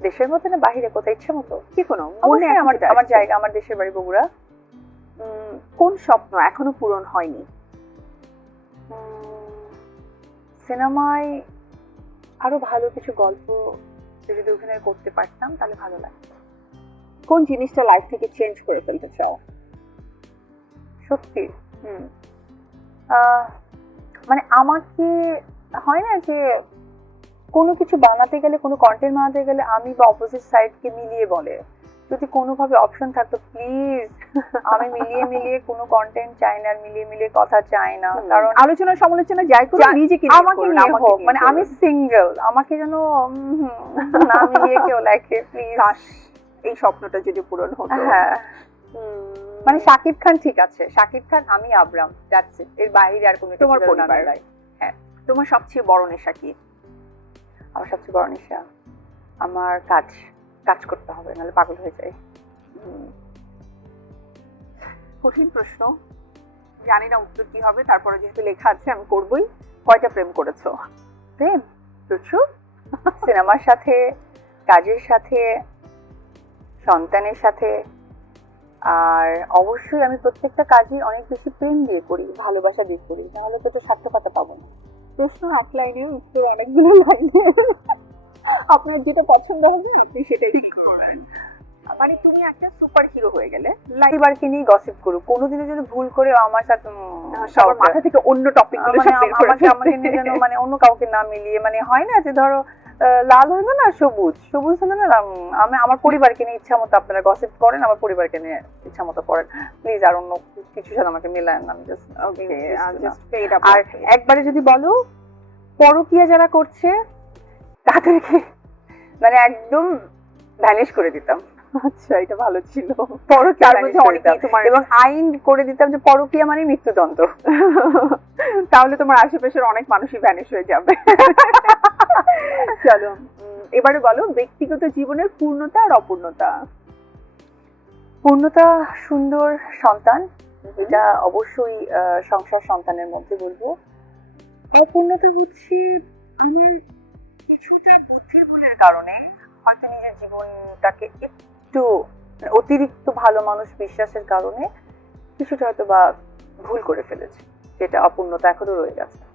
দেশের মধ্যে না বাহিরে কোথায় ইচ্ছে মতো? যে কোনো? মনে আমার আমার জায়গা আমার দেশের বাড়ি বগুড়া। কোন স্বপ্ন এখনও পূরণ হয়নি? সিনেমায় আরও ভালো কিছু গল্প যদি অভিনয় করতে পারতাম তাহলে ভালো লাগতো। কোন জিনিসটা লাইফ থেকে চেঞ্জ করে ফেলতে চাও? সত্যি? হুম। আহ, মানে আমাকে হয় না যে কোনো কিছু বানাতে গেলে কোনো কন্টেন্ট বানাতে গেলে আমি বা অপোজিট সাইডকে মিলিয়ে বলে। যদি কোনোভাবে অপশন থাকতো প্লিজ আমি মিলিয়ে মিলিয়ে কোনো কন্টেন্ট চাই না মিলিয়ে মিলিয়ে কথা চাই না। কারণ আলোচনা সমালোচনা যাই করো যা- নিজেকে আমাকে নিয়ে হোক মানে আমি সিঙ্গেল আমাকে যেন না মিলিয়ে কেউ লেখে প্লিজ এই স্বপ্নটা যদি পূরণ হতো। হ্যাঁ। মানে শাকিব খান ঠিক আছে শাকিব খান আমি আবরাম দ্যাটস ইট এর বাইরে আর কোনো তোমার পরিবার। মেলায়। তোমার সবচেয়ে বড় নেশা কি? আমার সবচেয়ে বড় নেশা। আমার কাজ কাজ করতে হবে, নাহলে পাগল হয়ে যাই। কঠিন প্রশ্ন। জানি না উত্তর কি হবে, তারপরে যেহেতু লেখা আছে, আমি করবই। কয়টা প্রেম করেছ? প্রেম? প্রচুর। সিনেমার সাথে, কাজের সাথে, সন্তানের সাথে। আর অবশ্যই আমি প্রত্যেকটা কাজই অনেক বেশি প্রেম দিয়ে করি, ভালোবাসা দিয়ে করি। নাহলে তো সার্থকতা পাবো না। প্রশ্ন এক লাইনে উত্তর অনেকগুলো লাইনে আপনার যেটা পছন্দ হবে আপনি সেটাই করেন মানে তুমি একটা সুপার হিরো হয়ে গেলে পরিবারকে নিয়ে গসিপ করুক কোনোদিনও যদি ভুল করে আমার সাথে সবার মাথা থেকে অন্য টপিক মানে করে আমাকে আমাকে যেন মানে অন্য কাউকে না মিলিয়ে মানে হয় না যে ধরো লাল হইল না সবুজ। সবুজ হলো না আমি আমার পরিবারকে নিয়ে ইচ্ছা মতো আপনারা গসিপ করেন আমার পরিবারকে নিয়ে ইচ্ছা মতো করেন। প্লিজ আর অন্য কিছু সাথে আমাকে মিলায় না আমি জাস্ট আর একবারে যদি বলো পরকিয়া যারা করছে তাদেরকে মানে একদম ভ্যানিশ করে দিতাম। আচ্ছা এটা ভালো ছিল। পরকিয়া মধ্যে অনেকেই তোমার- এবং আইন করে দিতাম যে পরকিয়া মানে মৃত্যুদণ্ড। তাহলে তোমার আশেপাশের অনেক মানুষই ভ্যানিশ হয়ে যাবে। চলো এবারে বলো ব্যক্তিগত জীবনের পূর্ণতা আর অপূর্ণতা। পূর্ণতা সুন্দর সন্তান এটা অবশ্যই সংসার সন্তানের মধ্যে বলব। অপূর্ণতা হচ্ছে আমার কিছুটা বুদ্ধির ভুলের কারণে হয়তো নিজের জীবনটাকে একটু মানে অতিরিক্ত ভালো মানুষ বিশ্বাসের কারণে কিছুটা হয়তো বা ভুল করে ফেলেছে, যেটা অপূর্ণতা এখনও রয়ে গেছে।